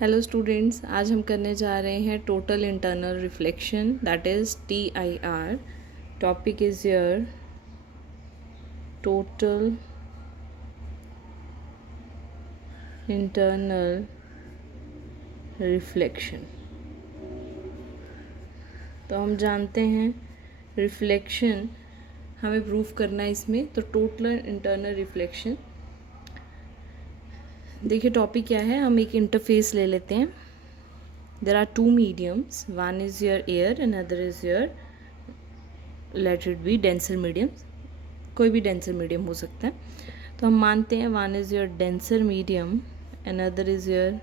Hello students, आज हम करने जा रहे हैं total internal reflection, that is TIR। Topic is your total internal reflection. तो हम जानते हैं रिफ्लेक्शन हमें प्रूफ करना है इसमें, तो टोटल इंटरनल रिफ्लेक्शन। देखिए टॉपिक क्या है, हम एक इंटरफेस ले लेते हैं। There are two mediums, one is your air and other is your let it be denser medium, कोई भी डेंसर मीडियम हो सकता है। तो हम मानते हैं one is your denser medium and other is your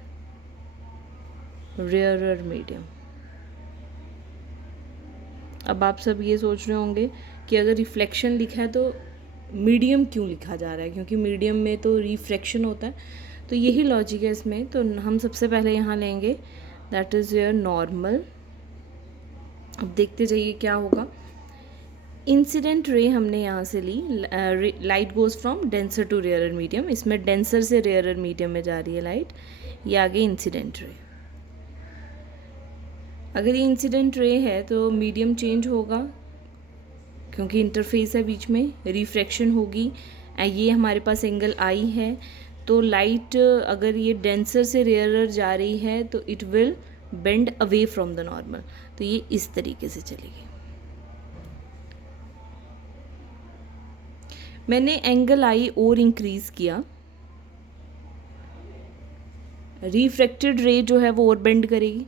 rarer medium. अब आप सब ये सोच रहे होंगे कि अगर रिफ्लेक्शन लिखा है तो मीडियम क्यों लिखा जा रहा है, क्योंकि मीडियम में तो रिफ्रैक्शन होता है। तो यही लॉजिक है इसमें। तो हम सबसे पहले यहाँ लेंगे दैट इज़ योर नॉर्मल। अब देखते जाइए क्या होगा। इंसिडेंट रे हमने यहाँ से ली, light goes from denser to rarer medium. इसमें डेंसर से रेयरर मीडियम में जा रही है लाइट। ये आगे इंसिडेंट रे। अगर ये इंसिडेंट रे है तो मीडियम चेंज होगा क्योंकि इंटरफेस है बीच में, रिफ्रैक्शन होगी। ये हमारे पास एंगल आई है, तो लाइट अगर ये डेंसर से रेयरर जा रही है तो it will bend away from the normal. तो ये इस तरीके से चलेगी। मैंने एंगल आई और इंक्रीज किया, रिफ्रैक्टेड रे जो है वो और बेंड करेगी।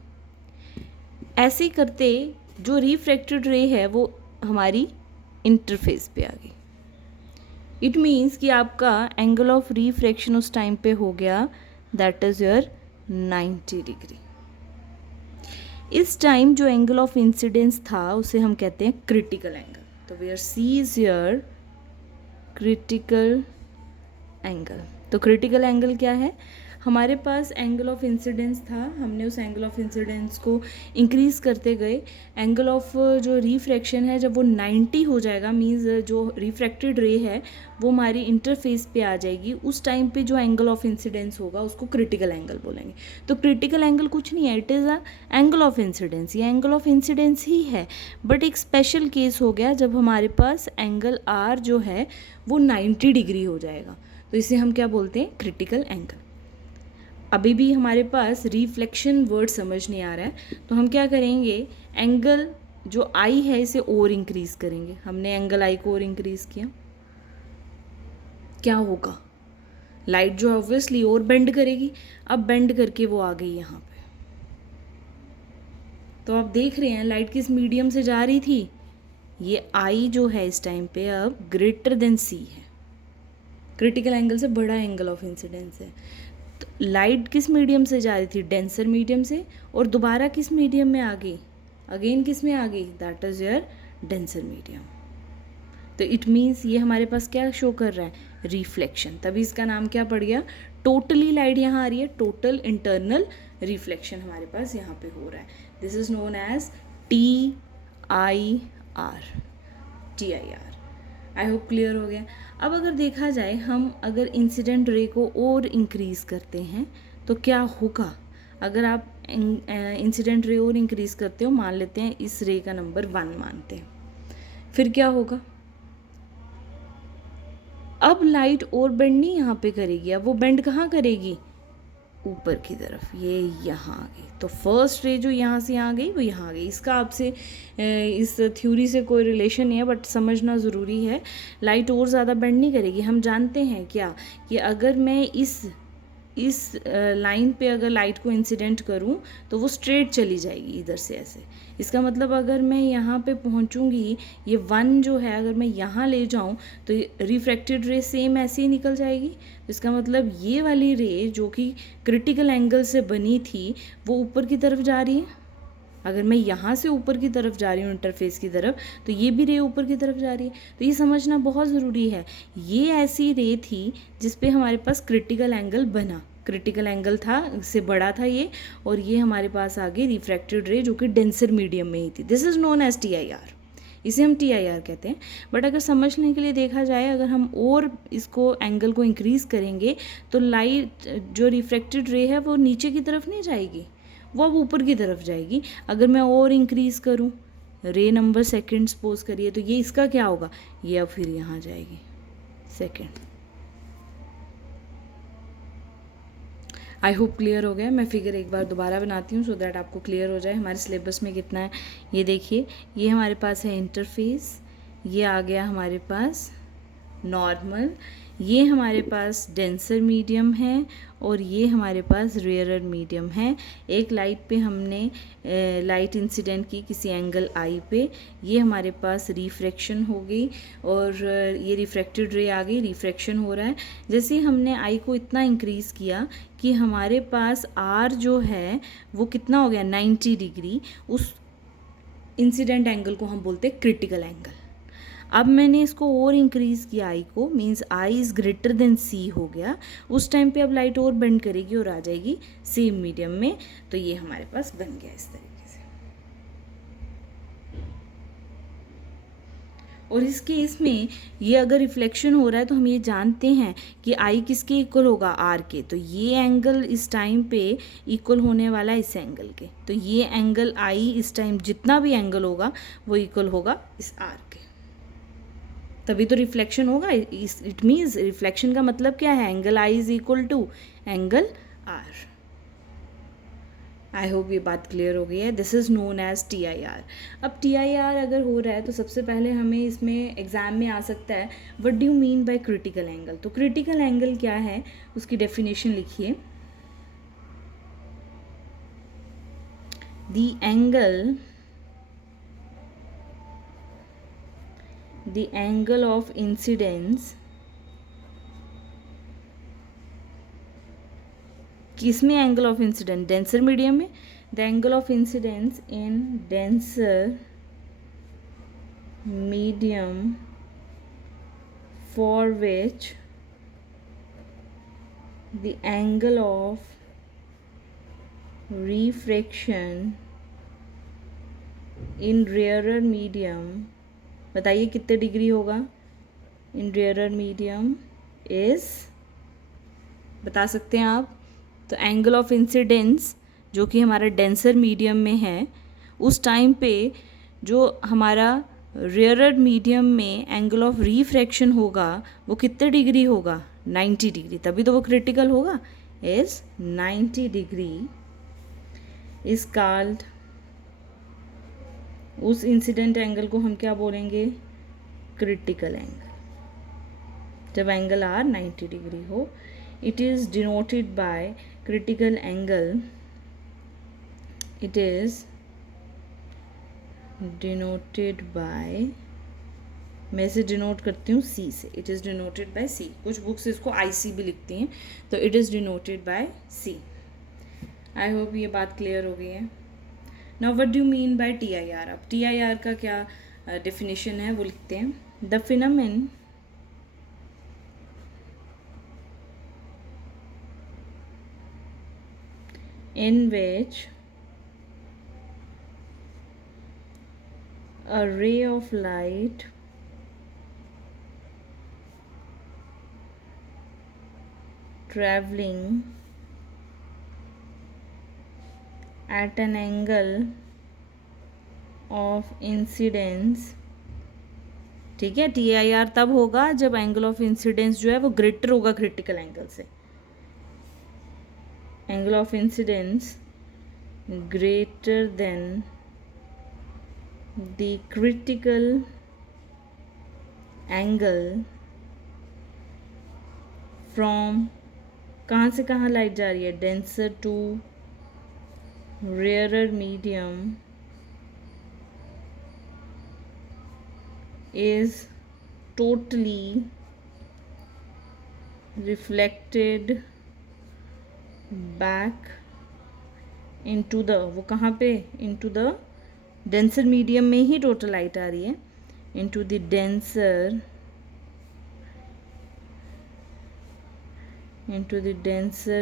ऐसे ही करते जो रिफ्रैक्टेड रे है वो हमारी इंटरफेस पे आ गई। इट मीन्स कि आपका एंगल ऑफ रिफ्रैक्शन उस टाइम पे हो गया दैट इज़ योर 90 डिग्री। इस टाइम जो एंगल ऑफ इंसिडेंस था उसे हम कहते हैं क्रिटिकल एंगल। तो where C is your critical angle. तो क्रिटिकल एंगल क्या है, हमारे पास एंगल ऑफ इंसिडेंस था, हमने उस एंगल ऑफ इंसिडेंस को इंक्रीज़ करते गए। एंगल ऑफ जो रिफ्रैक्शन है जब वो 90 हो जाएगा, मीन्स जो रिफ्रैक्टेड रे है वो हमारी इंटरफेस पे आ जाएगी, उस टाइम पे जो एंगल ऑफ इंसिडेंस होगा उसको क्रिटिकल एंगल बोलेंगे। तो क्रिटिकल एंगल कुछ नहीं है, it is a angle of incidence. ये एंगल ऑफ इंसिडेंस ही है, बट एक स्पेशल केस हो गया जब हमारे पास एंगल आर जो है वो 90 डिग्री हो जाएगा, तो इसे हम क्या बोलते हैं, क्रिटिकल एंगल। अभी भी हमारे पास रिफ्लेक्शन वर्ड समझ नहीं आ रहा है, तो हम क्या करेंगे, एंगल जो आई है इसे और इंक्रीज करेंगे। हमने एंगल आई को और इंक्रीज किया, क्या होगा, लाइट जो ऑब्वियसली और बेंड करेगी। अब बेंड करके वो आ गई यहाँ पे। तो आप देख रहे हैं लाइट किस मीडियम से जा रही थी, ये आई जो है इस टाइम पे अब ग्रेटर देन सी है, क्रिटिकल एंगल से बड़ा एंगल ऑफ इंसिडेंस है। तो लाइट किस मीडियम से जा रही थी, डेंसर मीडियम से, और दोबारा किस मीडियम में आ गई, अगेन किस में आ गई, that is your denser medium. तो इट मीन्स ये हमारे पास क्या शो कर रहा है, रिफ्लेक्शन। तभी इसका नाम क्या पड़ गया, टोटली लाइट यहाँ आ रही है, टोटल इंटरनल रिफ्लेक्शन हमारे पास यहाँ पे हो रहा है। This is known as TIR। I hope clear हो गया। अब अगर देखा जाए, हम अगर इंसिडेंट रे को और इंक्रीज़ करते हैं तो क्या होगा। अगर आप इंसिडेंट रे और इंक्रीज़ करते हो, मान लेते हैं इस रे का नंबर 1 मानते हैं, फिर क्या होगा, अब लाइट और बेंड नहीं यहाँ पे करेगी, अब वो बेंड कहाँ करेगी, ऊपर की तरफ, ये यहाँ आ गई। तो फर्स्ट रे जो यहाँ से यहाँ गई वो यहाँ आ गई। इसका आपसे इस थ्योरी से कोई रिलेशन नहीं है, बट समझना ज़रूरी है। लाइट और ज़्यादा बेंड नहीं करेगी। हम जानते हैं क्या कि अगर मैं इस लाइन पे अगर लाइट को इंसिडेंट करूं तो वो स्ट्रेट चली जाएगी इधर से ऐसे। इसका मतलब अगर मैं यहाँ पे पहुँचूँगी, ये 1 जो है अगर मैं यहाँ ले जाऊँ तो रिफ्रैक्टेड रे सेम ऐसे ही निकल जाएगी। इसका मतलब ये वाली रे जो कि क्रिटिकल एंगल से बनी थी वो ऊपर की तरफ जा रही है। अगर मैं यहाँ से ऊपर की तरफ जा रही हूँ इंटरफेस की तरफ, तो ये भी रे ऊपर की तरफ जा रही है। तो ये समझना बहुत ज़रूरी है। ये ऐसी रे थी जिस पे हमारे पास क्रिटिकल एंगल बना, क्रिटिकल एंगल था, इससे बड़ा था ये, और ये हमारे पास आ गई रिफ्रैक्टेड रे जो कि डेंसर मीडियम में ही थी। This is known as TIR। इसे हम TIR कहते हैं। बट अगर समझने के लिए देखा जाए, अगर हम और इसको एंगल को इंक्रीज़ करेंगे तो लाइट जो रिफ्रैक्टेड रे है वो नीचे की तरफ नहीं जाएगी, वो अब ऊपर की तरफ जाएगी। अगर मैं और इंक्रीज़ करूँ रे नंबर सेकेंड सपोज करिए, तो ये इसका क्या होगा, ये अब फिर यहाँ जाएगी सेकेंड। आई होप क्लियर हो गया। मैं फिगर एक बार दोबारा बनाती हूँ सो दैट आपको क्लियर हो जाए हमारे सिलेबस में कितना है। ये देखिए, ये हमारे पास है इंटरफेस, ये आ गया हमारे पास नॉर्मल, ये हमारे पास डेंसर मीडियम है, और ये हमारे पास रेयरर मीडियम है। एक लाइट पे हमने लाइट इंसिडेंट की किसी एंगल आई पे, ये हमारे पास रिफ्रैक्शन हो गई, और ये रिफ्रैक्टेड रे आ गई, रिफ्रैक्शन हो रहा है। जैसे हमने आई को इतना इंक्रीज़ किया कि हमारे पास आर जो है वो कितना हो गया 90 डिग्री, उस इंसिडेंट एंगल को हम बोलते हैं क्रिटिकल एंगल। अब मैंने इसको और इंक्रीज़ किया आई को, means I is greater than C हो गया। उस टाइम पे अब लाइट और बेंड करेगी और आ जाएगी सेम मीडियम में, तो ये हमारे पास बन गया इस तरीके से। और इस केस में ये अगर रिफ्लेक्शन हो रहा है तो हम ये जानते हैं कि आई किसके इक्वल होगा, आर के। तो ये एंगल इस टाइम पे इक्वल होने वाला है इस एंगल के, तो ये एंगल आई इस टाइम जितना भी एंगल होगा वो इक्वल होगा इस आर के, तभी तो रिफ्लेक्शन होगा। इट मीन्स रिफ्लेक्शन का मतलब क्या है, angle I is equal to angle R. I hope ये बात क्लियर हो गई है। This is known as TIR। अब TIR अगर हो रहा है तो सबसे पहले हमें इसमें एग्ज़ाम में आ सकता है what do you mean by critical angle. तो क्रिटिकल एंगल क्या है उसकी डेफिनेशन लिखिए। the angle of incidence, किसमें angle of incidence, denser medium में। The angle of incidence in denser medium for which the angle of refraction in rarer medium, बताइए कितने degree होगा इन रेयरर मीडियम इज, बता सकते हैं आप। तो एंगल ऑफ इंसिडेंस जो कि हमारा डेंसर मीडियम में है, उस टाइम पे जो हमारा रेयरर मीडियम में एंगल ऑफ रिफ्रैक्शन होगा वो कितने डिग्री होगा, 90 डिग्री, तभी तो वो क्रिटिकल होगा। इज 90 डिग्री इज कॉल्ड, उस इंसिडेंट एंगल को हम क्या बोलेंगे, क्रिटिकल एंगल। जब एंगल आर 90 डिग्री हो, it is denoted by critical angle, it is denoted by, मैं इसे डिनोट करती हूँ सी से, it is denoted by C. कुछ बुक्स इसको IC भी लिखती हैं, तो it is denoted by C. I hope ये बात क्लियर हो गई है। Now what do you mean by TIR। अब TIR का क्या डेफिनेशन है वो लिखते हैं। The phenomenon in which a ray of light traveling at an angle of incidence, ठीक है, TIR तब होगा जब एंगल ऑफ इंसिडेंस जो है वो ग्रेटर होगा क्रिटिकल एंगल से। Angle of incidence greater than the critical angle from, कहाँ से कहाँ लाइट जा रही है, denser to rarer medium is totally reflected back into the, वो कहाँ पे, into the denser medium में ही टोटल लाइट आ रही है, into the denser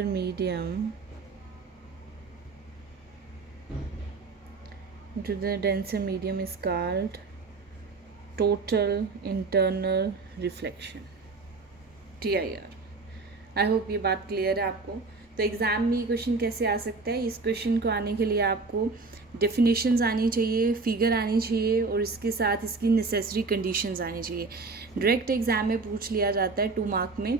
medium, into the denser medium is called total internal reflection, TIR। I hope ये बात clear है आपको। तो एग्ज़ाम में ये क्वेश्चन कैसे आ सकता है, इस क्वेश्चन को आने के लिए आपको डेफिनेशंस आनी चाहिए, फिगर आनी चाहिए और इसके साथ इसकी नेसेसरी कंडीशंस आनी चाहिए। डायरेक्ट एग्ज़ाम में पूछ लिया जाता है 2 मार्क में,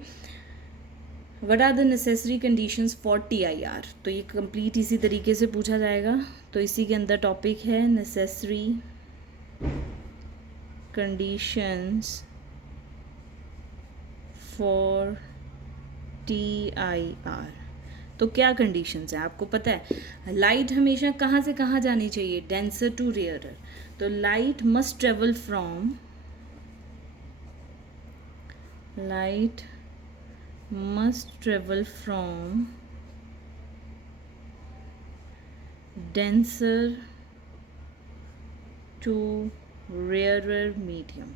what are the necessary conditions for TIR। तो ये कंप्लीट इसी तरीके से पूछा जाएगा। तो इसी के अंदर टॉपिक है नेसेसरी कंडीशंस फॉर TIR। तो क्या कंडीशंस हैं आपको पता है। लाइट हमेशा कहाँ से कहाँ जानी चाहिए, डेंसर टू रेयरर। तो light must travel from denser to rarer medium।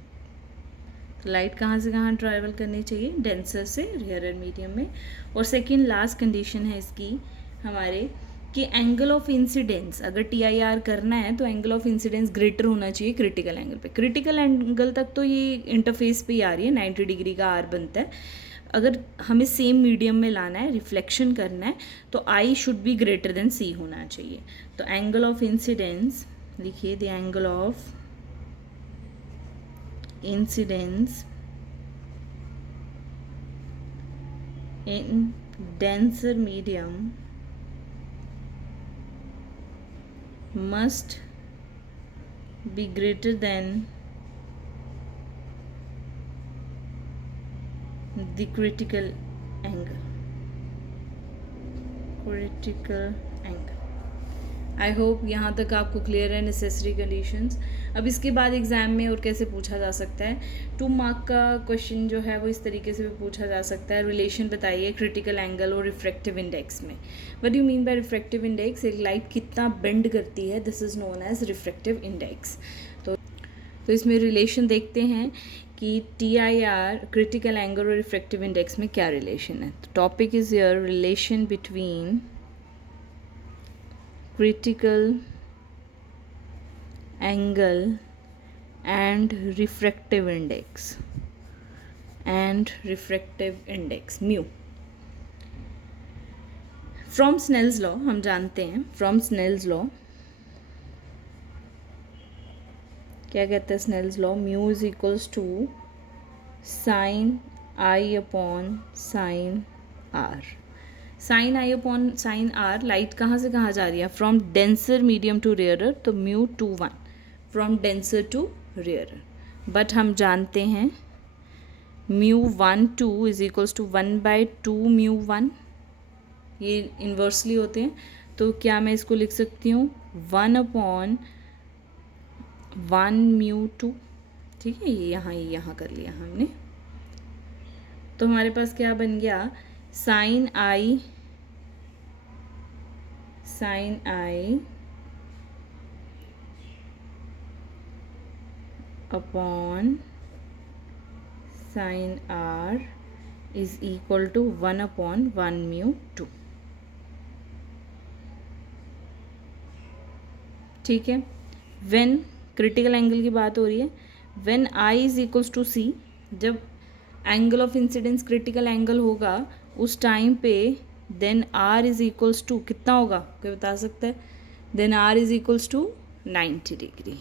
तो लाइट कहाँ से कहाँ ट्रैवल करनी चाहिए, डेंसर से रेयरर मीडियम में। और सेकंड लास्ट कंडीशन है इसकी हमारे कि एंगल ऑफ इंसिडेंस, अगर TIR करना है तो एंगल ऑफ इंसिडेंस ग्रेटर होना चाहिए क्रिटिकल एंगल पे। क्रिटिकल एंगल तक तो ये इंटरफेस पे ही आ रही है, 90 डिग्री का R बनता है। अगर हमें सेम मीडियम में लाना है, रिफ्लेक्शन करना है, तो I should be greater then C होना चाहिए। तो एंगल ऑफ इंसिडेंस लिखिए, the angle of incidence in denser medium must be greater than the critical angle। I hope यहाँ तक आपको क्लियर है नेसेसरी कंडीशंस। अब इसके बाद एग्ज़ाम में और कैसे पूछा जा सकता है, 2 मार्क का क्वेश्चन जो है वो इस तरीके से भी पूछा जा सकता है। रिलेशन बताइए क्रिटिकल एंगल और रिफ्रैक्टिव इंडेक्स में। What do mean by refractive index, एक लाइट कितना बेंड करती है, this is known as refractive index. तो इसमें रिलेशन देखते हैं कि TIR क्रिटिकल एंगल और रिफ्रैक्टिव इंडेक्स में क्या रिलेशन है। तो topic is your relation between critical angle and refractive index mu। From Snell's law हम जानते हैं, फ्रॉम स्नेल्स लॉ क्या कहता है Snell's law, mu is equals to sine I upon sine R। Sine I upon sine R, light कहाँ से कहाँ जा रही है, from denser medium to rarer, तो mu 2 1 from denser to rarer. But हम जानते हैं mu 1 2 is equals to 1/2 mu 1, ये इन्वर्सली होते हैं। तो क्या मैं इसको लिख सकती हूँ 1 अपॉन 1 म्यू 2, ठीक है। ये यहाँ कर लिया हमने। तो हमारे पास क्या बन गया, sine I upon sine R is equal to 1 upon 1 mu 2, ठीक है। व्हेन क्रिटिकल एंगल की बात हो रही है, when I is equals to C, जब angle of incidence critical angle होगा उस टाइम पे, then R is equals to कितना होगा, कोई बता सकता है, then R is equals to 90 degree.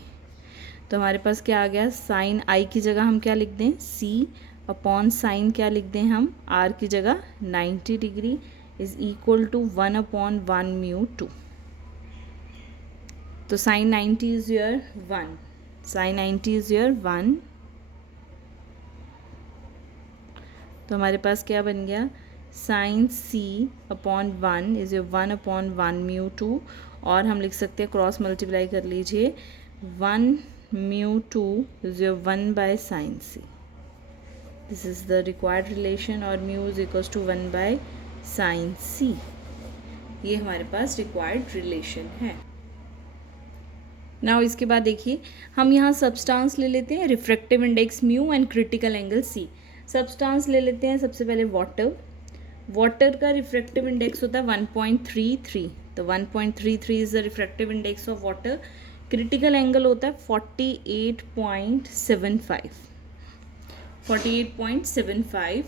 तो हमारे पास क्या आ गया, साइन I की जगह हम क्या लिख दें, C अपॉन साइन क्या लिख दें हम, R की जगह 90 degree is equal to 1 upon 1 mu 2। तो sine 90 is your 1, sine 90 is your 1। तो हमारे पास क्या बन गया, sine C upon 1 is your 1 upon 1 mu 2, और हम लिख सकते हैं क्रॉस मल्टीप्लाई कर लीजिए, 1 mu 2 is your 1 by sine C। This is the required relation, और mu is equals to 1 by sine C। ये हमारे पास रिक्वायर्ड रिलेशन है। नाउ इसके बाद देखिए हम यहाँ सब्सटेंस ले लेते हैं, refractive index mu and critical angle C। Substance ले लेते हैं सबसे पहले वाटर का रिफ्रैक्टिव इंडेक्स होता है 1.33, तो 1.33 is the refractive index of water. Critical angle होता है 48.75, 48.75।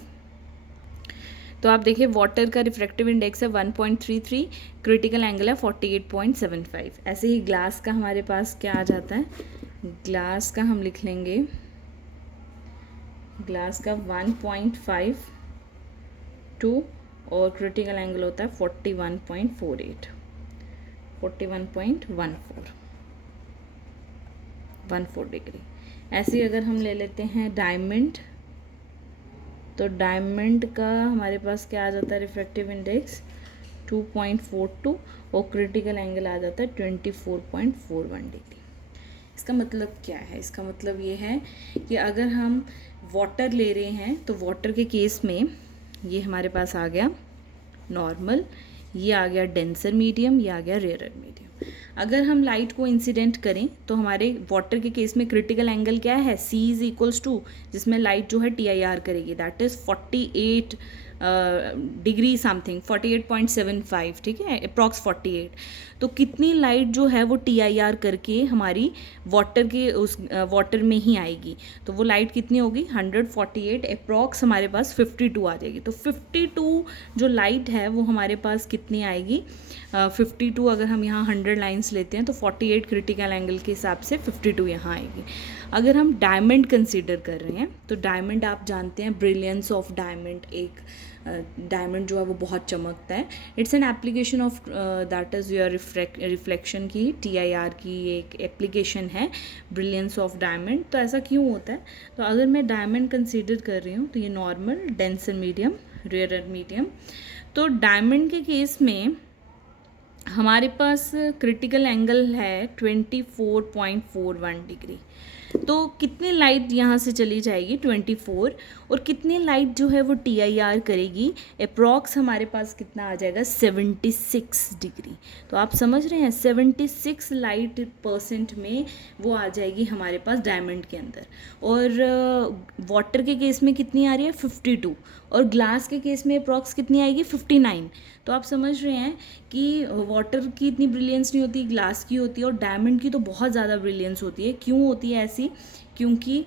तो आप देखिए वाटर का रिफ्रैक्टिव इंडेक्स है 1.33, क्रिटिकल एंगल है 48.75। ऐसे ही ग्लास का हमारे पास क्या आ जाता है, ग्लास का हम लिख लेंगे, ग्लास का 1.52 और क्रिटिकल एंगल होता है 41.48, 41.14 डिग्री। ऐसे ही अगर हम ले लेते हैं डायमंड, तो डायमंड का हमारे पास क्या आ जाता है रिफ्रैक्टिव इंडेक्स 2.42 और क्रिटिकल एंगल आ जाता है 24.41 डिग्री। इसका मतलब क्या है, इसका मतलब ये है कि अगर हम वाटर ले रहे हैं तो वाटर के केस में ये हमारे पास आ गया नॉर्मल, ये आ गया डेंसर मीडियम, ये आ गया रेयरर मीडियम। अगर हम लाइट को इंसिडेंट करें तो हमारे वाटर के केस में क्रिटिकल एंगल क्या है, C इज इक्वल्स टू, जिसमें लाइट जो है TIR करेगी, दैट इज़ 48 डिग्री समथिंग, 48.75, ठीक है, अप्रॉक्स 48। तो कितनी लाइट जो है वो TIR करके हमारी वाटर के उस वाटर में ही आएगी, तो वो लाइट कितनी होगी 148, अप्रॉक्स हमारे पास 52 आ जाएगी। तो 52 जो लाइट है वो हमारे पास कितनी आएगी, 52 अगर हम यहाँ 100 लाइन्स लेते हैं तो 48 क्रिटिकल एंगल के हिसाब से 52 यहाँ आएगी। अगर हम डायमंड कंसीडर कर रहे हैं तो डायमंड आप जानते हैं, ब्रिलियंस ऑफ डायमंड, एक डायमंड जो है वो बहुत चमकता है, it's an application of that is your reflection की, TIR की एक एप्लीकेशन है ब्रिलियंस ऑफ डायमंड। तो ऐसा क्यों होता है, तो अगर मैं डायमंड कंसीडर कर रही हूँ तो ये normal, denser medium, rarer medium. तो डायमंड के केस में हमारे पास क्रिटिकल एंगल है 24.41 डिग्री। तो कितनी लाइट यहाँ से चली जाएगी 24, और कितनी लाइट जो है वो TIR करेगी, अप्रॉक्स हमारे पास कितना आ जाएगा 76 डिग्री। तो आप समझ रहे हैं 76 लाइट % में वो आ जाएगी हमारे पास डायमंड के अंदर। और वाटर के केस में कितनी आ रही है 52, और ग्लास के केस में अप्रॉक्स कितनी आएगी 59। तो आप समझ रहे हैं कि वाटर की इतनी ब्रिलियंस नहीं होती, ग्लास की होती है, और डायमंड की तो बहुत ज़्यादा ब्रिलियंस होती है। क्यों होती है ऐसी, क्योंकि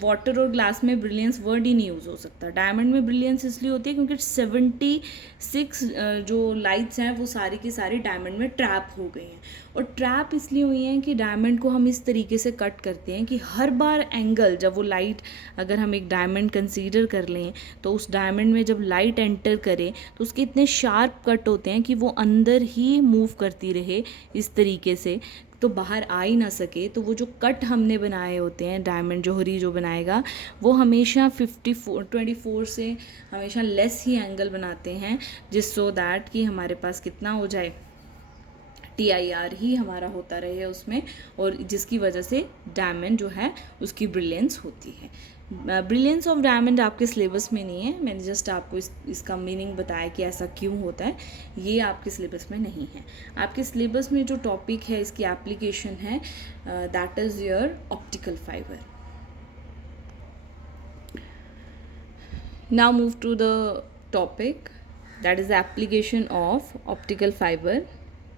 वाटर और ग्लास में ब्रिलियंस वर्ड ही नहीं यूज़ हो सकता। डायमंड में ब्रिलियंस इसलिए होती है क्योंकि 76 जो लाइट्स हैं वो सारी की सारी डायमंड में ट्रैप हो गई हैं। और ट्रैप इसलिए हुई हैं कि डायमंड को हम इस तरीके से कट करते हैं कि हर बार एंगल, जब वो लाइट, अगर हम एक डायमंड कंसीडर कर लें तो उस डायमंड में जब लाइट एंटर करे तो उसके इतने शार्प कट होते हैं कि वो अंदर ही मूव करती रहे इस तरीके से, तो बाहर आ ही ना सके। तो वो जो कट हमने बनाए होते हैं, डायमंड जोहरी जो बनाएगा वो हमेशा 24 से हमेशा लेस ही एंगल बनाते हैं, जिस सो दैट कि हमारे पास कितना हो जाए, TIR ही हमारा होता रहे उसमें, और जिसकी वजह से डायमंड जो है उसकी ब्रिलियंस होती है। ब्रिलियंस ऑफ डायमंड आपके सिलेबस में नहीं है, मैंने जस्ट आपको इसका मीनिंग बताया कि ऐसा क्यों होता है, ये आपके सिलेबस में नहीं है। आपके सिलेबस में जो टॉपिक है, इसकी एप्लीकेशन है, that is your optical fibre. Now move to the topic that is application of optical fibre,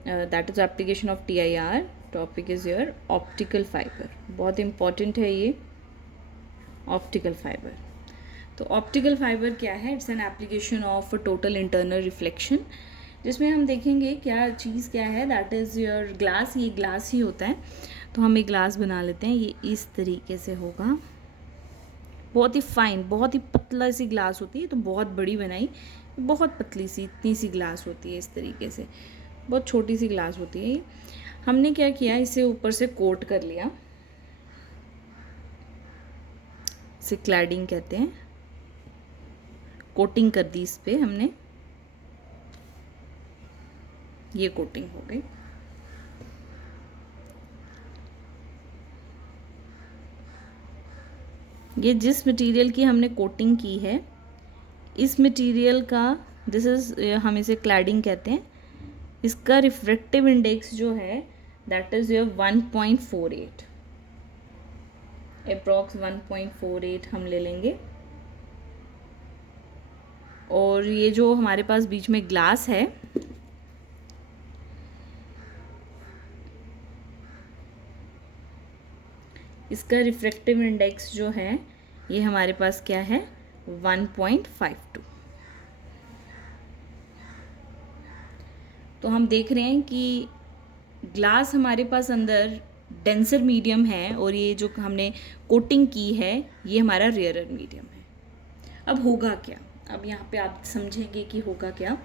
that is application of TIR। Topic is your optical fibre, बहुत इंपॉर्टेंट है ये ऑप्टिकल फाइबर। तो optical fibre क्या है, it's an application of total internal reflection, जिसमें हम देखेंगे क्या चीज़ क्या है, दैट इज़ योर ग्लास। ये ग्लास ही होता है, तो हम एक ग्लास बना लेते हैं, ये इस तरीके से होगा, बहुत ही फाइन, बहुत ही पतला सी ग्लास होती है, तो बहुत बड़ी बनाई, बहुत पतली सी, इतनी सी ग्लास होती है, इस तरीके से बहुत छोटी सी ग्लास होती है। हमने क्या किया, इसे ऊपर से कोट कर लिया, इसे क्लैडिंग कहते हैं, कोटिंग कर दी इस पे हमने, ये कोटिंग हो गई। ये जिस मटेरियल की हमने कोटिंग की है, इस मटेरियल का, दिस इज़, हम इसे क्लैडिंग कहते हैं, इसका रिफ्रैक्टिव इंडेक्स जो है दैट इज़ योर 1.48, अप्रॉक्स 1.48 हम ले लेंगे। और ये जो हमारे पास बीच में ग्लास है, इसका रिफ्रैक्टिव इंडेक्स जो है ये हमारे पास क्या है 1.52। तो हम देख रहे हैं कि ग्लास हमारे पास अंदर डेंसर मीडियम है और ये जो हमने कोटिंग की है ये हमारा रेयरर मीडियम है। अब होगा क्या, अब यहाँ पे आप समझेंगे कि होगा क्या।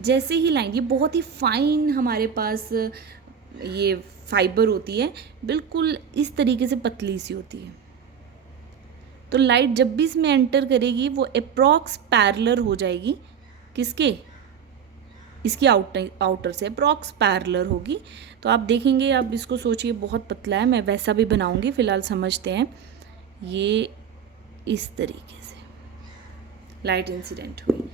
जैसे ही लाइन, ये बहुत ही फाइन हमारे पास ये फाइबर होती है, बिल्कुल इस तरीके से पतली सी होती है। तो लाइट जब भी इसमें एंटर करेगी वो अप्रॉक्स पैरेलल हो जाएगी किसके, इसकी आउटर से अप्रॉक्स पैरेलल होगी। तो आप देखेंगे, आप इसको सोचिए बहुत पतला है, मैं वैसा भी बनाऊंगी, फिलहाल समझते हैं। ये इस तरीके से लाइट इंसिडेंट हुई,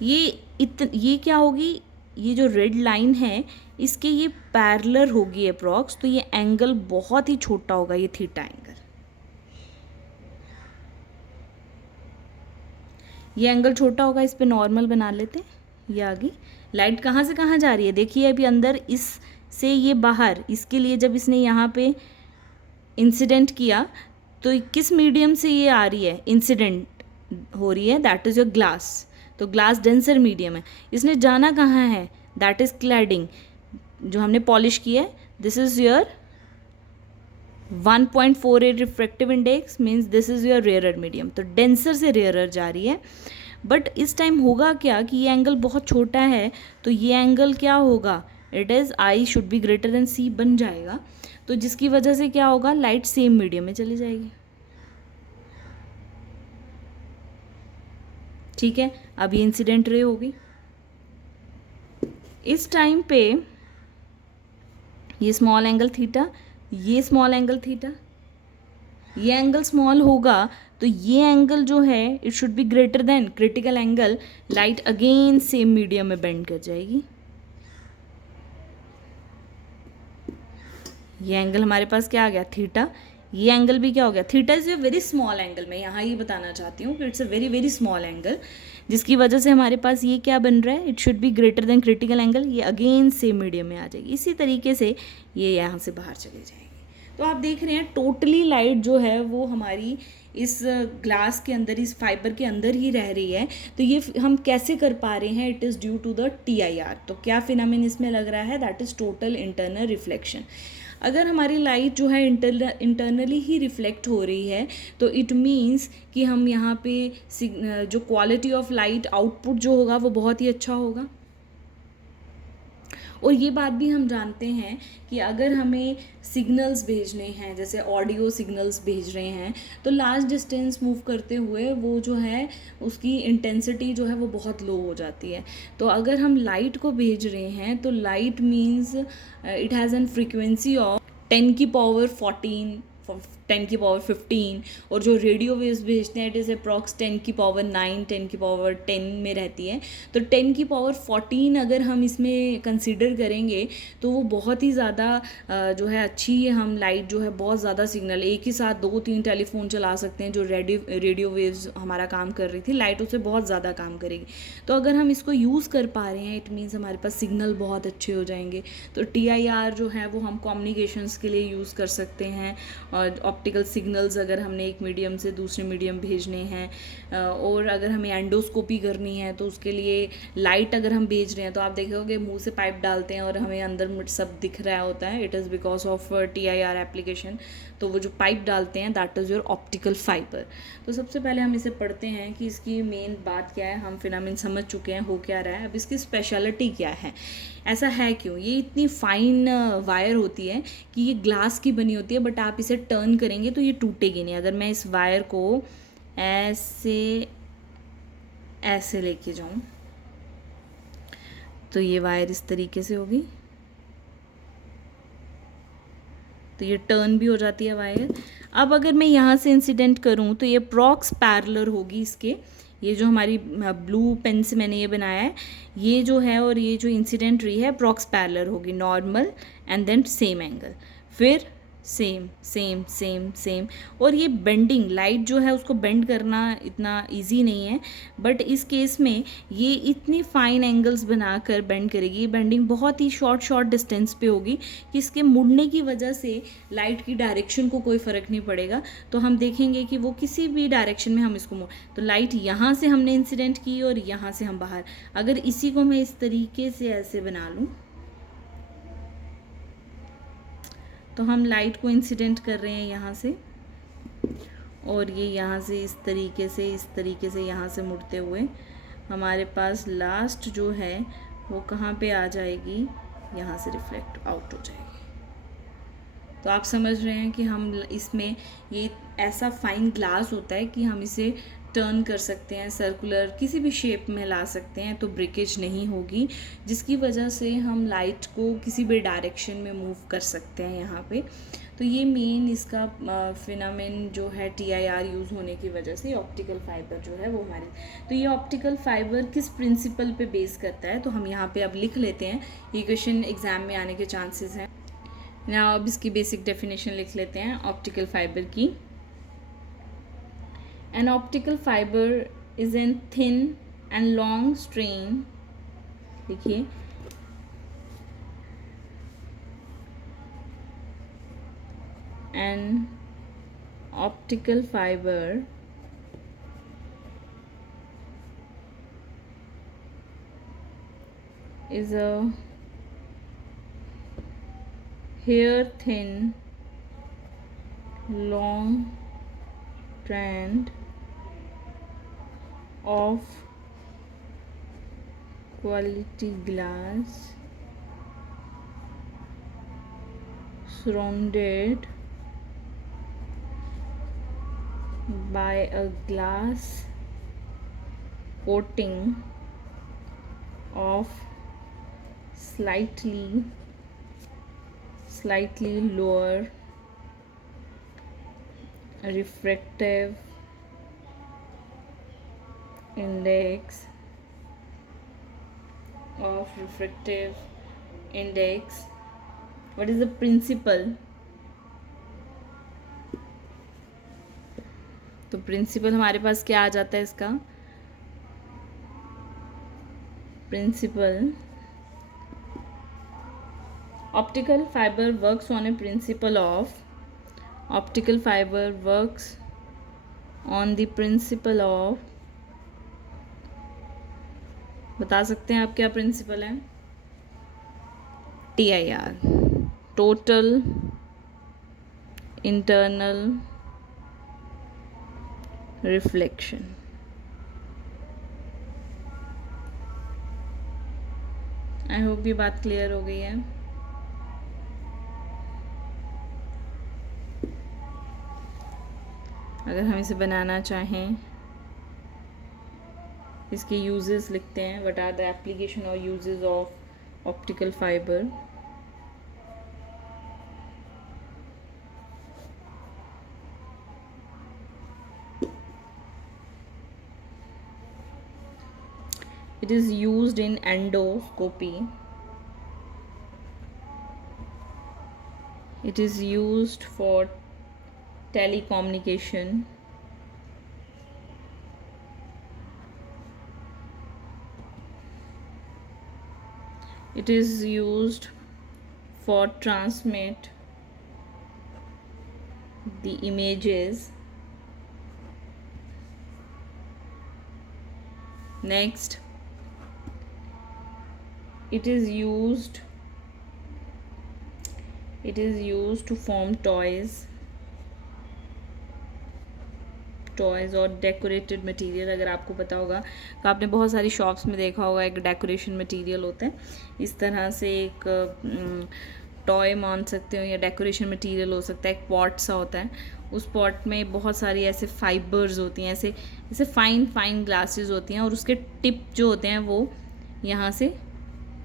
ये क्या होगी, ये जो रेड लाइन है इसके ये पैरेलल होगी अप्रॉक्स, तो ये एंगल बहुत ही छोटा होगा, ये थीटा एंगल। ये एंगल छोटा होगा, इस पे नॉर्मल बना लेते हैं। ये आ गई लाइट, कहाँ से कहाँ जा रही है देखिए, अभी अंदर इस से ये बाहर, इसके लिए जब इसने यहाँ पे इंसिडेंट किया तो किस मीडियम से ये आ रही है, इंसिडेंट हो रही है, दैट इज़ योर ग्लास। तो ग्लास डेंसर मीडियम है, इसने जाना कहाँ है, दैट इज़ क्लैडिंग जो हमने पॉलिश किया है। This is your 1.48 refractive index, means this is your rarer medium. तो डेंसर से रेयरर जा रही है, बट इस टाइम होगा क्या कि ये एंगल बहुत छोटा है, तो ये एंगल क्या होगा, it is I should be greater than C बन जाएगा। तो जिसकी वजह से क्या होगा, लाइट सेम मीडियम में चली जाएगी। ठीक है, अब ये इंसिडेंट रे होगी। इस टाइम पे ये स्मॉल एंगल थीटा, ये स्मॉल एंगल थीटा, ये एंगल स्मॉल होगा, तो ये एंगल जो है it should be greater than critical angle, light again same medium में बेंड कर जाएगी। ये एंगल हमारे पास क्या आ गया, थीटा। ये एंगल भी क्या हो गया, theta is a very small angle. मैं यहाँ ये बताना चाहती हूँ कि it's a very very small angle, जिसकी वजह से हमारे पास ये क्या बन रहा है, it should be greater than critical angle, ये अगेन सेम मीडियम में आ जाएगी। इसी तरीके से ये यहाँ से बाहर चली जाएगी। तो आप देख रहे हैं टोटली लाइट जो है वो हमारी इस ग्लास के अंदर, इस फाइबर के अंदर ही रह रही है। तो ये हम कैसे कर पा रहे हैं, it is due to the TIR। तो क्या फिनोमेना इसमें लग रहा है, that is total internal reflection. अगर हमारी लाइट जो है इंटरनली ही रिफ्लेक्ट हो रही है तो इट मीन्स कि हम यहाँ पे जो क्वालिटी ऑफ लाइट आउटपुट जो होगा वो बहुत ही अच्छा होगा। और ये बात भी हम जानते हैं कि अगर हमें सिग्नल्स भेजने हैं, जैसे ऑडियो सिग्नल्स भेज रहे हैं, तो लार्ज डिस्टेंस मूव करते हुए वो जो है उसकी इंटेंसिटी जो है वो बहुत लो हो जाती है। तो अगर हम लाइट को भेज रहे हैं तो light means it has an frequency of 10 की पावर 14, 10 की पावर 15, और जो रेडियो वेव्स भेजते हैं इट इज़ अप्रॉक्स 10 की पावर 9, 10 की पावर 10 में रहती है। तो 10 की पावर 14 अगर हम इसमें कंसीडर करेंगे तो वो बहुत ही ज़्यादा जो है अच्छी है। हम लाइट जो है बहुत ज़्यादा सिग्नल, एक ही साथ 2-3 टेलीफोन चला सकते हैं। जो रेडियो वेव्स हमारा काम कर रही थी, लाइट उससे बहुत ज़्यादा काम करेगी। तो अगर हम इसको यूज़ कर पा रहे हैं इट मीन्स हमारे पास सिग्नल बहुत अच्छे हो जाएंगे। तो TIR जो है वो हम कम्युनिकेशंस के लिए यूज़ कर सकते हैं, और ऑप्टिकल सिग्नल्स अगर हमने एक मीडियम से दूसरे मीडियम भेजने हैं, और अगर हमें एंडोस्कोपी करनी है तो उसके लिए लाइट अगर हम भेज रहे हैं तो आप देखोगे मुंह से पाइप डालते हैं और हमें अंदर सब दिख रहा होता है, it is because of TIR application. तो वो जो पाइप डालते हैं that is your optical fibre. तो सबसे पहले हम इसे पढ़ते हैं कि इसकी मेन बात क्या है। हम फिनोमेना समझ चुके हैं हो क्या रहा है, अब इसकी स्पेशलिटी क्या है, ऐसा है क्यों। ये इतनी फाइन वायर होती है कि ये ग्लास की बनी होती है, बट आप इसे टर्न करेंगे तो ये टूटेगी नहीं। अगर मैं इस वायर को ऐसे लेके जाऊँ तो ये वायर इस तरीके से होगी, तो ये टर्न भी हो जाती है वायर। अब अगर मैं यहाँ से इंसिडेंट करूँ तो ये प्रॉक्स पैरेलल होगी इसके। ये जो हमारी ब्लू पेन से मैंने ये बनाया है, ये जो है और ये जो इंसिडेंट रे है प्रॉक्स पैरेलल होगी, normal and then same angle. फिर सेम सेम सेम सेम। और ये बेंडिंग, लाइट जो है उसको बेंड करना इतना इजी नहीं है, बट इस केस में ये इतनी फाइन एंगल्स बनाकर बेंड करेगी। बेंडिंग बहुत ही शॉर्ट शॉर्ट डिस्टेंस पे होगी कि इसके मुड़ने की वजह से लाइट की डायरेक्शन को कोई फ़र्क नहीं पड़ेगा। तो हम देखेंगे कि वो किसी भी डायरेक्शन में हम इसको मोड़, तो लाइट यहाँ से हमने इंसिडेंट की और यहाँ से हम बाहर, अगर इसी को मैं इस तरीके से ऐसे बना लूँ तो हम लाइट को इंसिडेंट कर रहे हैं यहाँ से, और ये यहाँ से इस तरीके से यहाँ से मुड़ते हुए हमारे पास लास्ट जो है वो कहाँ पे आ जाएगी, यहाँ से रिफ्लेक्ट आउट हो जाएगी। तो आप समझ रहे हैं कि हम इसमें ये ऐसा फाइन ग्लास होता है कि हम इसे टर्न कर सकते हैं, सर्कुलर किसी भी शेप में ला सकते हैं, तो ब्रेकेज नहीं होगी, जिसकी वजह से हम लाइट को किसी भी डायरेक्शन में मूव कर सकते हैं यहाँ पे। तो ये मेन इसका फिनोमेन जो है TIR यूज़ होने की वजह से ऑप्टिकल फाइबर जो है वो हमारे, तो ये ऑप्टिकल फाइबर किस प्रिंसिपल पे बेस करता है, तो हम यहाँ पे अब लिख लेते हैं। ये क्वेश्चन एग्ज़ाम में आने के चांसेस हैं ना। अब इसकी बेसिक डेफिनेशन लिख लेते हैं ऑप्टिकल फाइबर की। An optical fiber is a thin and long strain, देखिए, an optical fiber is a hair thin long strand of quality glass surrounded by a glass coating of slightly lower refractive index what is the principle, तो principle हमारे पास क्या आ जाता है इसका, principle optical fibre works on a principle of, optical fibre works on the principle of, बता सकते हैं आप क्या प्रिंसिपल है, TIR, total internal reflection. I hope ये बात क्लियर हो गई है। अगर हम इसे बनाना चाहें, इसके यूजेस लिखते हैं, व्हाट आर द एप्लीकेशन और uses of optical fibre. It is used in endoscopy. It is used for telecommunication. It is used for transmit the images. Next, it is used to form toys और decorated material. अगर आपको पता होगा तो आपने बहुत सारी शॉप्स में देखा होगा, एक डेकोरेशन मटेरियल होता है, इस तरह से एक टॉय मान सकते हो या डेकोरेशन मटेरियल हो सकता है, एक पॉट सा होता है, उस पॉट में बहुत सारी ऐसे फाइबर्स होती हैं, ऐसे फाइन ग्लासेस होती हैं, और उसके टिप जो होते हैं वो यहाँ से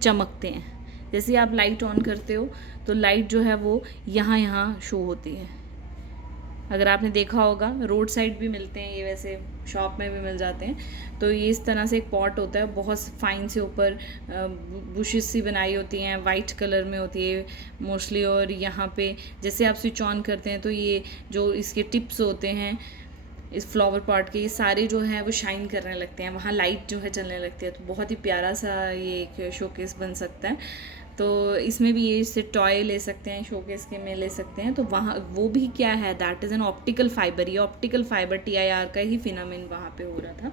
चमकते हैं। जैसे आप लाइट ऑन करते हो तो लाइट जो है वो यहाँ शो होती है। अगर आपने देखा होगा रोड साइड भी मिलते हैं ये वैसे शॉप में भी मिल जाते हैं। तो ये इस तरह से एक पॉट होता है, बहुत फाइन से ऊपर बुशेस सी बनाई होती हैं, वाइट कलर में होती है मोस्टली। और यहाँ पे जैसे आप स्विच ऑन करते हैं तो ये जो इसके टिप्स होते हैं इस फ्लावर पॉट के, ये सारे जो है वो शाइन करने लगते हैं, वहाँ लाइट जो है चलने लगती है। तो बहुत ही प्यारा सा ये एक शोकेस बन सकता है। तो इसमें भी ये इससे टॉय ले सकते हैं, शोकेस के में ले सकते हैं। तो वहाँ वो भी क्या है, that is an optical fibre. ये ऑप्टिकल फाइबर TIR का ही फिनोमेन वहाँ पे हो रहा था।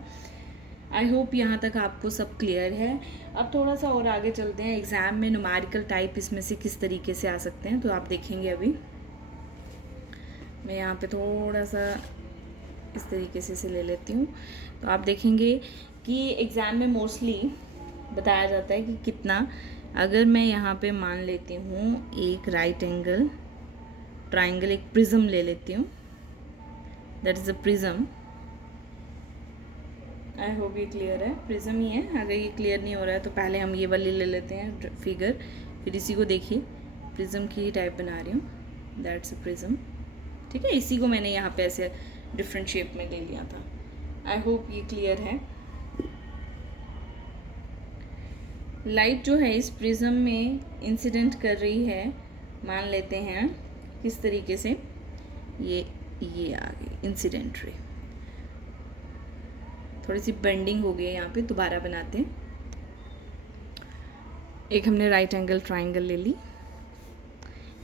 आई होप यहाँ तक आपको सब क्लियर है। अब थोड़ा सा और आगे चलते हैं, एग्ज़ाम में न्यूमेरिकल टाइप इसमें से किस तरीके से आ सकते हैं, तो आप देखेंगे। अभी मैं यहाँ पे थोड़ा सा इस तरीके से ले लेती हूँ। तो आप देखेंगे कि एग्ज़ाम में मोस्टली बताया जाता है कि कितना, अगर मैं यहाँ पे मान लेती हूँ एक राइट एंगल ट्राइंगल, एक प्रिज्म ले लेती हूँ, that is a prism. I hope ये क्लियर है, प्रिज्म ही है। अगर ये क्लियर नहीं हो रहा है तो पहले हम ये वाली ले लेते हैं फिगर, फिर इसी को देखिए प्रिज्म की ही टाइप बना रही हूँ, दैट्स अ प्रिज्म। ठीक है, इसी को मैंने यहाँ पे ऐसे डिफरेंट शेप में ले लिया था। आई होप ये क्लियर है। लाइट जो है इस प्रिज्म में इंसिडेंट कर रही है, मान लेते हैं किस तरीके से, ये आ गई इंसिडेंट रे। थोड़ी सी बेंडिंग हो गई है यहाँ पे, दोबारा बनाते हैं। एक हमने राइट एंगल ट्राइंगल ले ली,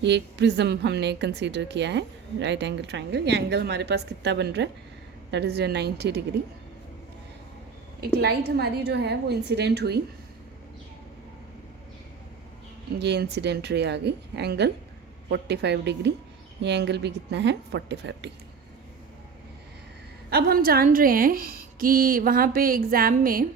ये एक प्रिज्म हमने कंसीडर किया है, राइट एंगल ट्राइंगल। ये एंगल हमारे पास कितना बन रहा है, दैट इज़ 90 डिग्री। एक लाइट हमारी जो है वो इंसिडेंट हुई, ये इंसिडेंट रे आ गई, एंगल 45 डिग्री। ये एंगल भी कितना है, 45 डिग्री। अब हम जान रहे हैं कि वहाँ पे एग्ज़ाम में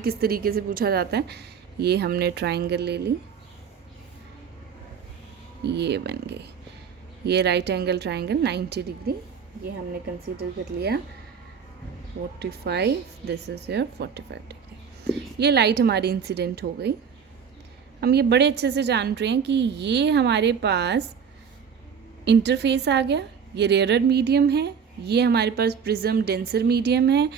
किस तरीके से पूछा जाता है। ये हमने ट्राइंगल ले ली, ये बन गई, ये राइट एंगल ट्राइंगल 90 डिग्री, ये हमने कंसीडर कर लिया 45, दिस इज़ योर 45 डिग्री। ये लाइट हमारी इंसिडेंट हो गई। हम ये बड़े अच्छे से जान रहे हैं कि ये हमारे पास इंटरफेस आ गया, ये रेयरर मीडियम है, ये हमारे पास प्रिज्म डेंसर मीडियम है।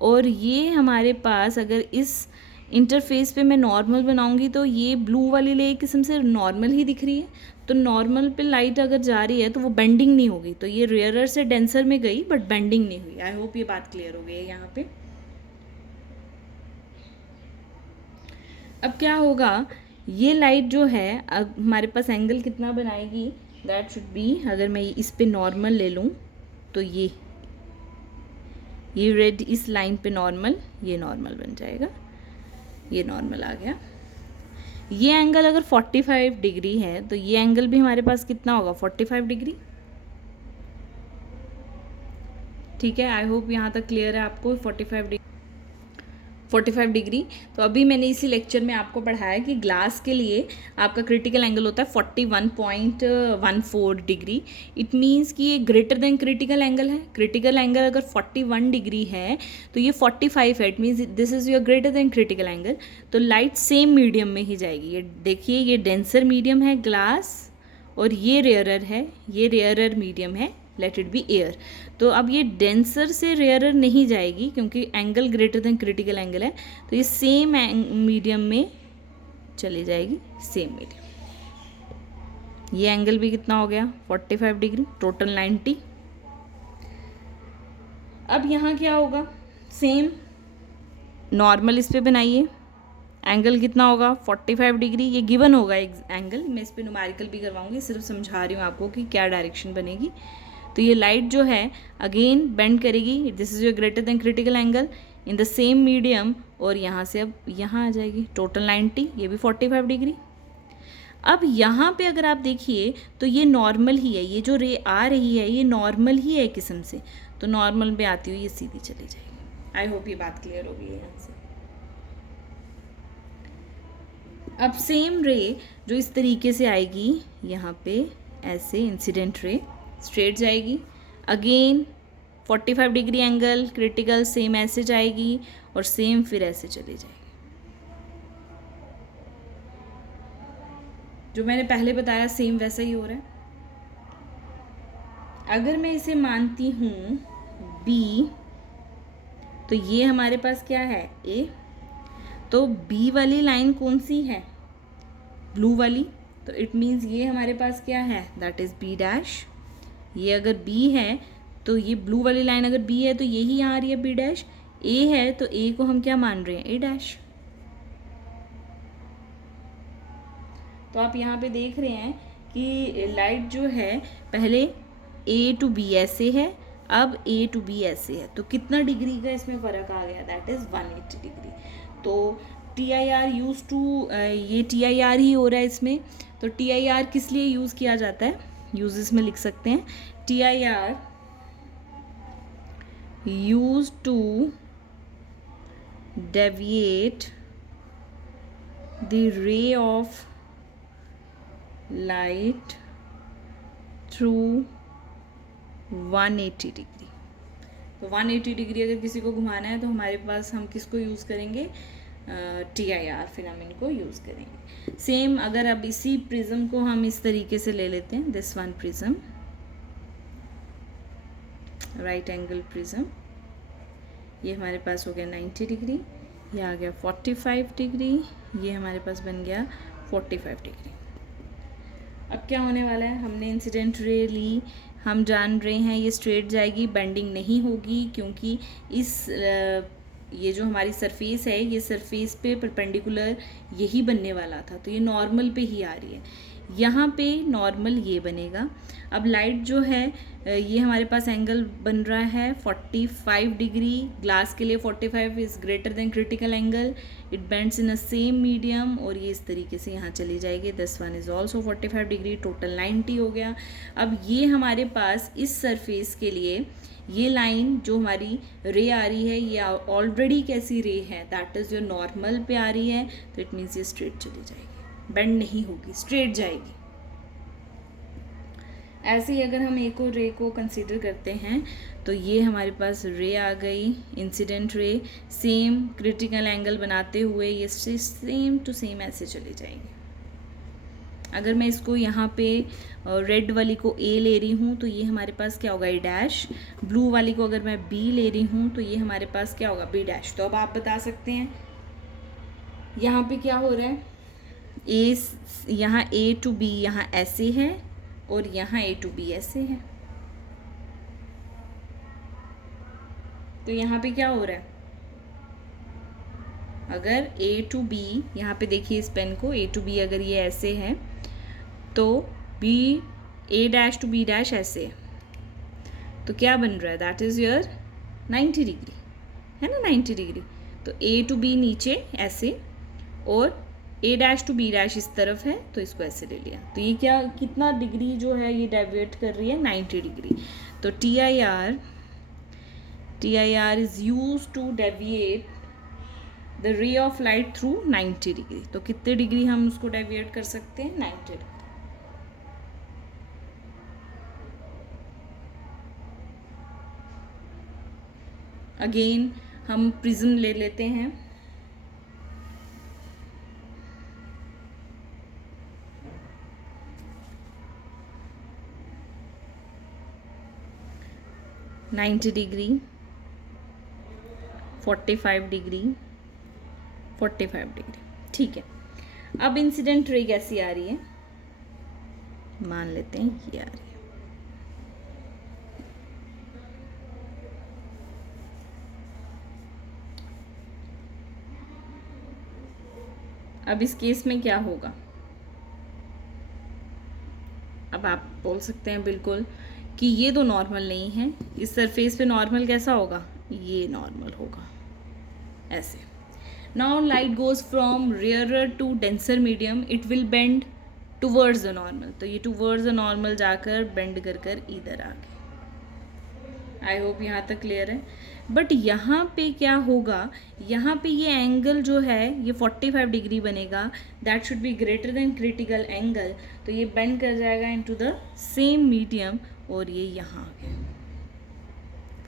और ये हमारे पास अगर इस इंटरफेस पे मैं नॉर्मल बनाऊंगी तो ये ब्लू वाली ले किस्म से नॉर्मल ही दिख रही है। तो नॉर्मल पे लाइट अगर जा रही है तो वो बेंडिंग नहीं होगी, तो ये रेयरर से डेंसर में गई बट बेंडिंग नहीं हुई। आई होप ये बात क्लियर हो गई है यहाँ पे। अब क्या होगा, ये लाइट जो है अब हमारे पास एंगल कितना बनाएगी, दैट शुड बी, अगर मैं इस पे नॉर्मल ले लूँ तो ये रेड इस लाइन पे नॉर्मल, ये नॉर्मल बन जाएगा, ये नॉर्मल आ गया। ये एंगल अगर 45 डिग्री है तो ये एंगल भी हमारे पास कितना होगा, 45 डिग्री। ठीक है, आई होप यहाँ तक क्लियर है आपको। 45 डिग्री। तो अभी मैंने इसी लेक्चर में आपको पढ़ाया कि ग्लास के लिए आपका क्रिटिकल एंगल होता है 41.14 डिग्री। इट मीन्स कि ये ग्रेटर देन क्रिटिकल एंगल है। क्रिटिकल एंगल अगर 41 डिग्री है तो ये 45 है, it means this is your greater than critical angle. तो लाइट सेम मीडियम में ही जाएगी। ये देखिए, ये डेंसर मीडियम है ग्लास और ये रेयरर है, ये रेयरर मीडियम है, लेट इट बी एयर। तो अब ये डेंसर से रेयरर नहीं जाएगी क्योंकि angle greater than critical angle है, तो ये सेम मीडियम में चली जाएगी, सेम मीडियम। ये एंगल भी कितना हो गया, 45 डिग्री, टोटल 90। अब यहाँ क्या होगा, सेम नॉर्मल इस पे बनाइए, एंगल कितना होगा 45 डिग्री, ये गिवन होगा एंगल। मैं इस पे न्यूमेरिकल भी करवाऊंगी, सिर्फ समझा रही हूँ आपको कि क्या डायरेक्शन बनेगी। तो ये लाइट जो है अगेन बेंड करेगी, this is your greater than critical angle in the same medium, और यहाँ से अब यहाँ आ जाएगी, टोटल 90, ये भी 45 डिग्री। अब यहाँ पे अगर आप देखिए तो ये नॉर्मल ही है, ये जो रे आ रही है ये नॉर्मल ही है किस्म से, तो नॉर्मल पे आती हुई ये सीधी चली जाएगी। आई होप ये बात क्लियर हो गई है यहाँ से। अब सेम रे जो इस तरीके से आएगी यहाँ पे ऐसे इंसिडेंट रे स्ट्रेट जाएगी, again 45 degree angle critical same ऐसे जाएगी, और सेम फिर ऐसे चली जाएगी। जो मैंने पहले बताया सेम वैसा ही हो रहा है। अगर मैं इसे मानती हूँ बी, तो ये हमारे पास क्या है ए, तो बी वाली लाइन कौन सी है, ब्लू वाली, तो इट मीन्स ये हमारे पास क्या है, दैट इज़ बी डैश। ये अगर बी है तो ये ब्लू वाली लाइन अगर बी है तो यही यहाँ आ रही है बी डैश। ए है तो ए को हम क्या मान रहे हैं, ए डैश। तो आप यहाँ पे देख रहे हैं कि लाइट जो है पहले ए टू बी ऐसे है, अब ए टू बी ऐसे है, तो कितना डिग्री का इसमें फ़र्क आ गया, दैट इज़ 180 डिग्री। तो T I R use to, ये टी आई आर ही हो रहा है इसमें, तो टी आई आर किस लिए यूज़ किया जाता है, यूजेस में लिख सकते हैं, T I R use to deviate the ray of light through 180 degree. तो 180 डिग्री अगर किसी को घुमाना है तो हमारे पास हम किसको यूज़ करेंगे, टी आई आर फिनामिन को यूज़ करेंगे। सेम अगर अब इसी प्रिज्म को हम इस तरीके से ले लेते हैं, this one prism, right angle prism, ये हमारे पास हो गया 90 डिग्री, ये आ गया 45 डिग्री, ये हमारे पास बन गया 45 डिग्री। अब क्या होने वाला है, हमने इंसिडेंट रे ली, हम जान रहे हैं ये स्ट्रेट जाएगी, बेंडिंग नहीं होगी, क्योंकि इस ये जो हमारी सरफेस है ये सरफेस पे परपेंडिकुलर यही बनने वाला था, तो ये नॉर्मल पे ही आ रही है, यहाँ पे नॉर्मल ये बनेगा। अब लाइट जो है ये हमारे पास एंगल बन रहा है 45 डिग्री, ग्लास के लिए 45 is greater than critical angle, it bends in a same medium, और ये इस तरीके से यहाँ चली जाएगी, this one is also 45 degree, total 90 हो गया। अब ये हमारे पास इस सरफेस के लिए ये लाइन जो हमारी रे आ रही है ये ऑलरेडी कैसी रे है, दैट इज़ जो नॉर्मल पे आ रही है, तो इट मीन्स ये स्ट्रेट चली जाएगी, बेंड नहीं होगी, स्ट्रेट जाएगी। ऐसे ही अगर हम एक और रे को कंसीडर करते हैं तो ये हमारे पास रे आ गई, incident ray, same critical angle बनाते हुए ये सेम टू सेम ऐसे चली जाएगी। अगर मैं इसको यहाँ पे रेड वाली को ए ले रही हूँ तो ये हमारे पास क्या होगा, ए डैश, ब्लू वाली को अगर मैं बी ले रही हूँ तो ये हमारे पास क्या होगा, बी डैश। तो अब आप बता सकते हैं यहाँ पे क्या हो रहा है, ए, यहाँ ए टू बी यहाँ ऐसे है और यहाँ ए टू बी ऐसे है, तो यहाँ पे क्या हो रहा है, अगर ए टू बी, यहाँ पे देखिए इस पेन को, ए टू बी अगर ये ऐसे है तो B, A dash to B dash ऐसे है, तो क्या बन रहा है, दैट इज़ योर 90 डिग्री, है ना, 90 डिग्री। तो ए टू बी नीचे ऐसे और ए डैश टू बी डैश इस तरफ है, तो इसको ऐसे ले लिया, तो ये क्या, कितना डिग्री जो है ये डेविएट कर रही है, 90 डिग्री। तो T I R is use to deviate the ray of light through 90 degree. तो कितने डिग्री हम उसको डेविएट कर सकते हैं, 90 डिग्री। अगेन हम प्रिज्म ले लेते हैं, नाइन्टी डिग्री, 45 डिग्री, 45 डिग्री, ठीक है। अब इंसिडेंट रे कैसी आ रही है, मान लेते हैं ये आ रही है, अब इस केस में क्या होगा, अब आप बोल सकते हैं बिल्कुल कि ये तो नॉर्मल नहीं है, इस सरफेस पे नॉर्मल कैसा होगा, ये नॉर्मल होगा ऐसे। Now light goes from rarer to denser medium, it will bend towards the normal, तो ये टूवर्ड्स द नॉर्मल जाकर बेंड कर कर इधर आ गए। आई होप यहाँ तक क्लियर है। बट यहाँ पे क्या होगा, यहाँ पे ये एंगल जो है ये 45 डिग्री बनेगा, that should be greater than critical angle, तो ये बेंड कर जाएगा इनटू द सेम मीडियम और ये यहाँ आ गया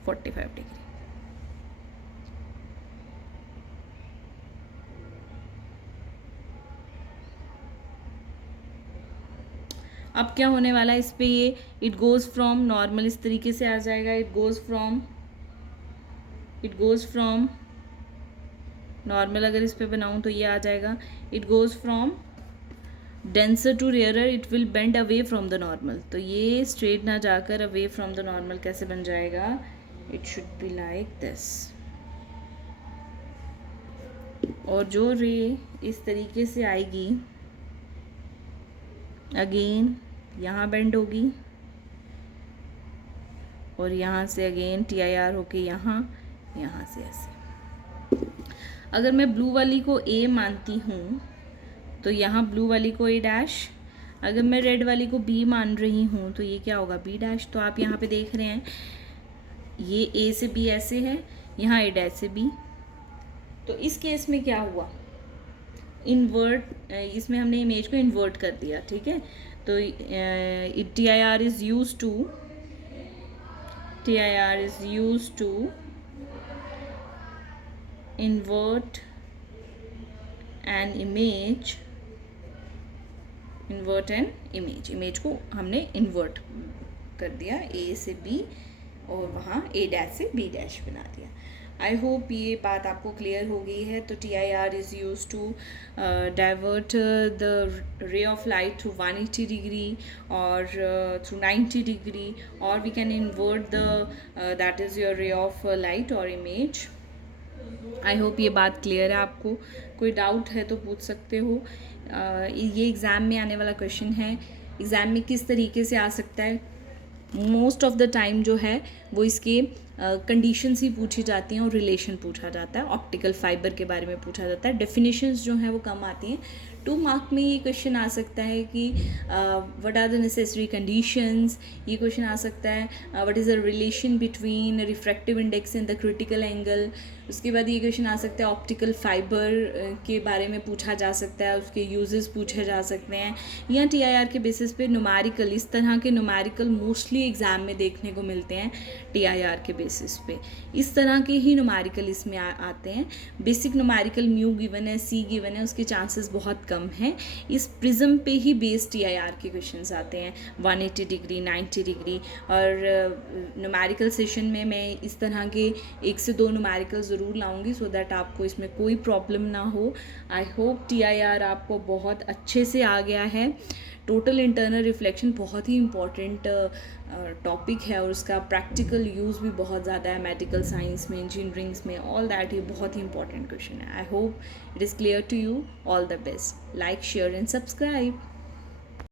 45 डिग्री। अब क्या होने वाला है इस पे, ये इट गोज़ फ्रॉम नॉर्मल इस तरीके से आ जाएगा, इट गोज़ फ्रॉम नॉर्मल, अगर इस पे बनाऊँ तो ये आ जाएगा, it goes from denser to rarer, it will bend away from the normal. तो ये स्ट्रेट ना जाकर अवे फ्रॉम द नॉर्मल कैसे बन जाएगा, it should be like this. और जो रे इस तरीके से आएगी, अगेन यहाँ बेंड होगी और यहाँ से अगेन TIR होके यहाँ से ऐसे। अगर मैं ब्लू वाली को A मानती हूँ तो यहाँ ब्लू वाली को A डैश, अगर मैं रेड वाली को B मान रही हूँ तो ये क्या होगा B डैश। तो आप यहाँ पे देख रहे हैं ये A से B ऐसे है, यहाँ A डैश से B। तो इस केस में क्या हुआ, इन्वर्ट, इसमें हमने इमेज को इन्वर्ट कर दिया, ठीक है। तो TIR is use to invert an image, image को हमने इन्वर्ट कर दिया A से B और वहाँ A डैश से B डैश बना दिया। आई होप ये बात आपको क्लियर हो गई है। तो TIR is use to divert the ray of light through 180 degree और थ्रू 90 डिग्री, और we can invert the that is your ray of light और इमेज। आई होप ये बात क्लियर है आपको। कोई डाउट है तो पूछ सकते हो। ये एग्ज़ाम में आने वाला क्वेश्चन है। एग्ज़ाम में किस तरीके से आ सकता है, मोस्ट ऑफ द टाइम जो है वो इसके कंडीशंस ही पूछी जाती हैं और रिलेशन पूछा जाता है, ऑप्टिकल फाइबर के बारे में पूछा जाता है। डेफिनेशंस जो हैं वो कम आती हैं। 2 मार्क में ये क्वेश्चन आ सकता है कि what are the necessary conditions, ये क्वेश्चन आ सकता है what is the relation between refractive index and the critical angle. उसके बाद ये क्वेश्चन आ सकता है ऑप्टिकल फाइबर के बारे में पूछा जा सकता है, उसके यूजेस पूछे जा सकते हैं। या TIR के बेसिस पे न्यूमेरिकल, इस तरह के न्यूमेरिकल मोस्टली एग्ज़ाम में देखने को मिलते हैं TIR के बेसिस पे। इस तरह के ही न्यूमेरिकल इसमें आते हैं। बेसिक न्यूमेरिकल म्यू गिवन है, C गिवन है, उसके चांसेस बहुत कम हैं। इस प्रिज्म पे ही बेस्ड TIR के क्वेश्चंस आते हैं 180 डिग्री, 90 डिग्री। और न्यूमेरिकल सेशन में मैं इस तरह के 1 से 2 न्यूमेरिकल ज़रूर लाऊंगी सो दैट आपको इसमें कोई प्रॉब्लम ना हो। आई होप TIR आपको बहुत अच्छे से आ गया है। टोटल इंटरनल रिफ्लेक्शन बहुत ही इम्पॉर्टेंट टॉपिक है और उसका प्रैक्टिकल यूज़ भी बहुत ज़्यादा है मेडिकल साइंस में, इंजीनियरिंग्स में, ऑल दैट। ये बहुत ही इंपॉर्टेंट क्वेश्चन है। I hope it is clear to you. All the best. Like, share and subscribe.